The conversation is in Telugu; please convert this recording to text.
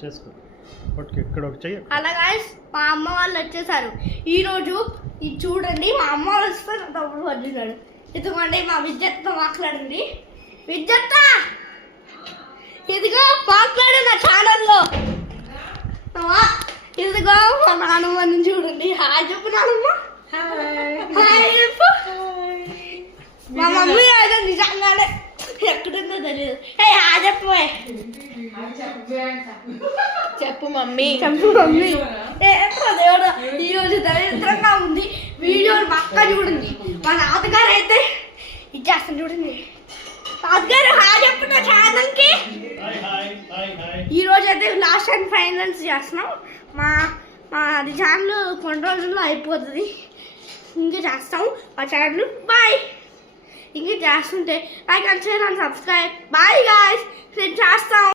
చేసుకో ఇక్కడ ఒక చెయ్యి. అలా గాయస్ మా అమ్మ వాళ్ళు వచ్చేసారు ఈరోజు. ఇది చూడండి మా అమ్మ వాళ్ళు వస్తే నా తమ్ముడు వచ్చినాడు. ఇదిగోండి మా విద్యతో మాట్లాడండి. విద్యత ఇదిగో మాట్లాడు నా ఛానల్లో. ఇదిగో మా నాన్నమ్మని చూడండి. హాయ్ చెప్పు నాన్నమ్మ. హాయ్ చెప్పు. మా మమ్మీ అయితే నిజంగానే ఎక్కడుందో తెలియదు. హాయ్ చెప్పు. చెప్పు మమ్మీ. చెప్పు మమ్మీ. దేవుడు ఈరోజు దరిద్రంగా ఉంది. వీడియోని పక్క చూడండి. మా నాన్నగారు అయితే ఇది చేస్తాను చూడండి. నాన్నగారు హాయ్ చెప్పు నా ఛానల్కి. ఈరోజు అయితే లాస్ట్ అండ్ ఫైనల్స్ చేస్తున్నాం. అది ఛానల్ కొన్ని రోజుల్లో అయిపోతుంది. ఇంకా చేస్తాం మా ఛానల్. బాయ్. ఇంకా చేస్తుంటే like and share and subscribe. Bye guys. నేను చేస్తాం.